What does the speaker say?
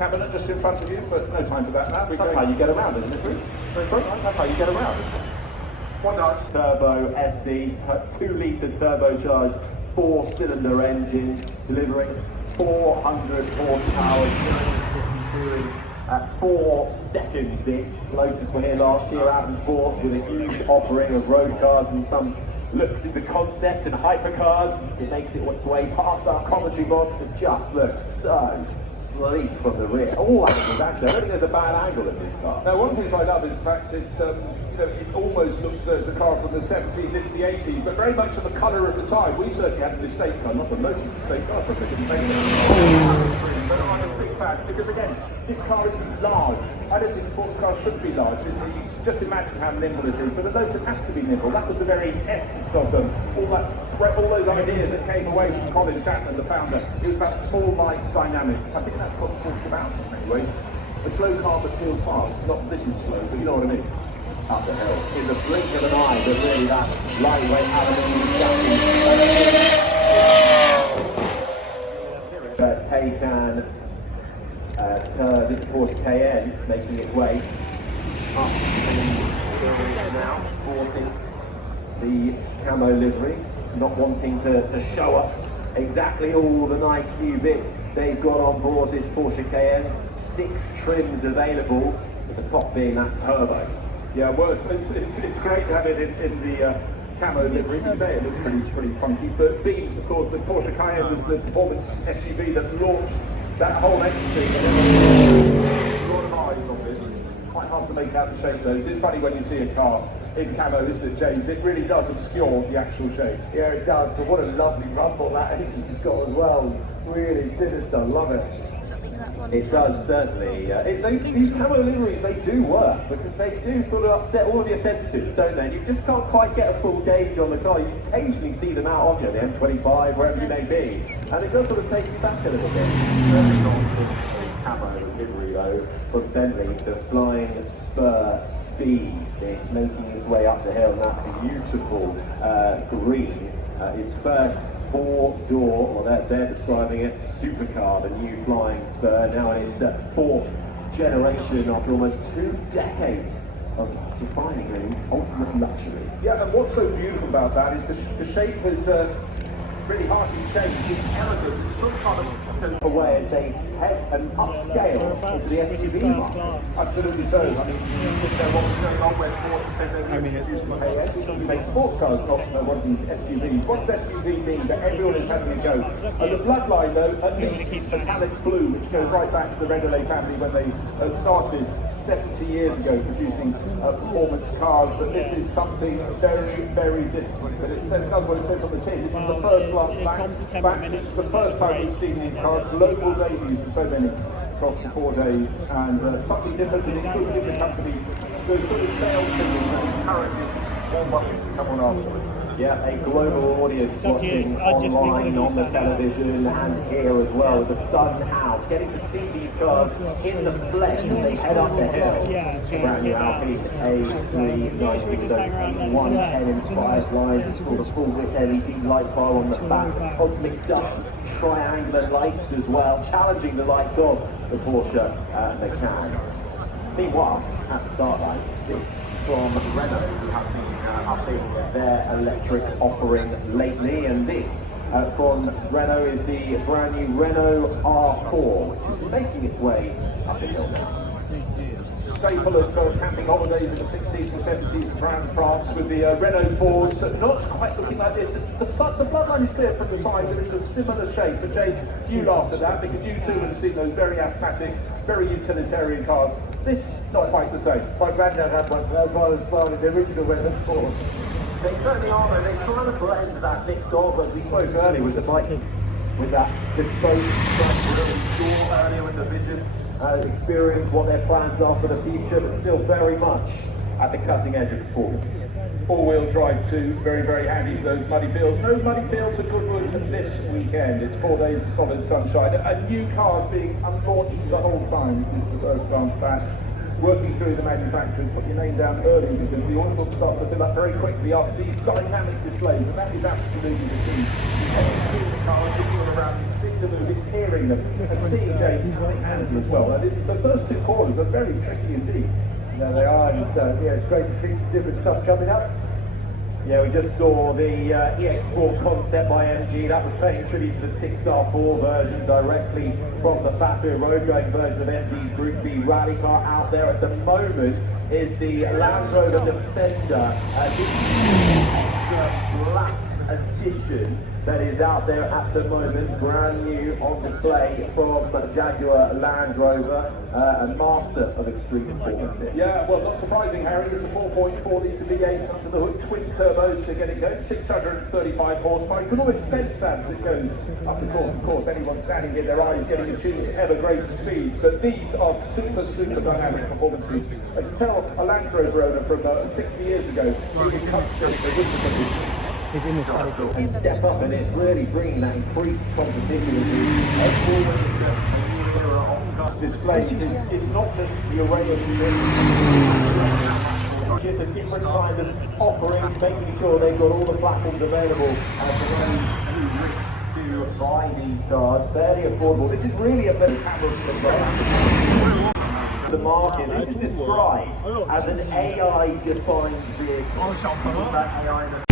cabinet just in front of you, but no time for that now. That's how you get around, isn't it, Bruce? That's how you get around. One nice Turbo SC, 2-litre turbocharged 4-cylinder engine, delivering 400 horsepower, 952 at 4 seconds. This Lotus were here last year out in force with a huge offering of road cars and some looks into concept and hypercars. It makes its way past our commentary box and just looks so sleek from the rear. All angles actually. I don't think there's a bad angle in this car. Now, one thing I love is the fact it's it almost looks as a car from the 70s into the 80s, but very much of the colour of the time. We certainly had an estate car, not the most estate car, but they didn't make it. But I'm a big fan because again, this car isn't large. I don't think sports cars should be large. You just imagine how nimble it is, but the Lotus has to be nimble. That was the very essence of them. All those ideas that came away from Colin Chapman, the founder. It was about small, light, dynamic. I think that's what sports about anyway. A slow car that feels fast. Not this is slow, but you know what I mean. Up the hill in the blink of an eye, but really that lightweight aluminium Taycan, this Porsche Cayenne making its way up now, sporting the camo livery, not wanting to show us exactly all the nice new bits they've got on board this Porsche Cayenne. 6 trims available, with the top being that turbo. Yeah, well, it's great to have it in the camo livery. You say it looks pretty funky, but Beams, of course, the Porsche Cayenne was the performance SUV that launched that whole entity. A lot of eyes on this. It's quite hard to make out the shape of those. It's funny when you see a car in camo, isn't it, James? It really does obscure the actual shape. Yeah, it does, but what a lovely rumble that engine's got as well. Really sinister, love it. It does certainly. These camo liveries, they do work because they do sort of upset all of your senses, don't they? You just can't quite get a full gauge on the car. You occasionally see them out on the M25, wherever you may be, and it does sort of take you back a little bit. Very nonsense camo livery though, from Bentley, the Flying Spur Speed. It's making its way up the hill, and that beautiful green. Its first 4-door, or they're describing it, supercar, the new Flying Spur, now in its 4th generation after almost 2 decades of defining an ultimate luxury. Yeah, and what's so beautiful about that is the shape has really hardly changed. It's elegant. It's some kind of away as they head and upscale into the SUV market. Absolutely so. I mean, if there was going on where Porsche said they were introducing make sports cars, not one of these SUVs. What's SUV mean? That everyone is having a go. And the bloodline, though, at least metallic blue, which goes right back to the Renoulet family when they started 70 years ago producing performance cars, but this is something very, very distant. But it says, does what it says on the tin. This is the first one back. This is the first time we've seen these cars. Global debuts for so many across the 4 days, and something different and it's good to give the company the sort of sales signals that encourages more money to come on afterwards. Yeah, a global audience watching online, on the television, and here as well, with the sun out, getting to see these cars in the flesh as they head up the hill. Brand new Alpine A390, those 110 inspired lines for the full LED light bar on the back, cosmic dust, triangular lights as well, challenging the likes of the Porsche Macan. Meanwhile, at the start line, it's from Renault, who have been upping their electric offering lately, and this from Renault is the brand new Renault R4, which is making its way up the hill now. Staple of camping holidays in the 60s and 70s around France with the Renault 4s, not quite looking like this. The bloodline is clear from the side, but it's a similar shape. But James, you laughed at that because you too would have seen those very asthmatic, very utilitarian cars. This, not quite the same. My granddad had one, that's why I was starting the original Renault 4. They certainly are, though. They're trying to blend that mix of, as we spoke earlier with the bike, with that bespoke, really short earlier with the vision. Experience what their plans are for the future, but still very much at the cutting edge of performance. Four-wheel drive too, very, very handy for those muddy fields. No muddy fields at Goodwood this weekend. It's 4 days of solid sunshine. And new cars being unlaunched the whole time. This is the first glance back. Working through the manufacturers, put your name down early because the order book starts to fill up very quickly after these dynamic displays, and that is absolutely the key. You see the cars, you see them around, you see the moving here clearing them, and seeing James handle as well. And the first two corners are very tricky indeed. There they are, and yeah, it's great to see some different stuff coming up. Yeah, we just saw the EX4 concept by MG. That was paying tribute to the 6R4 version directly from the factory. Road-going version of MG's Group B rally car. Out there at the moment is the Land Rover Defender. This black edition that is out there at the moment, brand new on display from Jaguar Land Rover, a master of extreme performance. Yeah, well, not surprising, Harry. It's a 4.4 litre V8 under the hood, twin turbos to get it going, 635 horsepower. You can almost sense that as it goes up the course. Of course, anyone standing here, their eyes getting attuned to ever greater speeds. But these are super dynamic performances. As you tell a Land Rover owner from 60 years ago, he was comfortable, they wouldn't have Is in this category. And step up, and it's really bringing that increased competition display. It's not just the array of it's a different kind of offering, making sure they've got all the platforms available for those who wish to buy these cars. Fairly affordable. This is really a better camera for the brand. The market, this is described as an AI-defined vehicle. That AI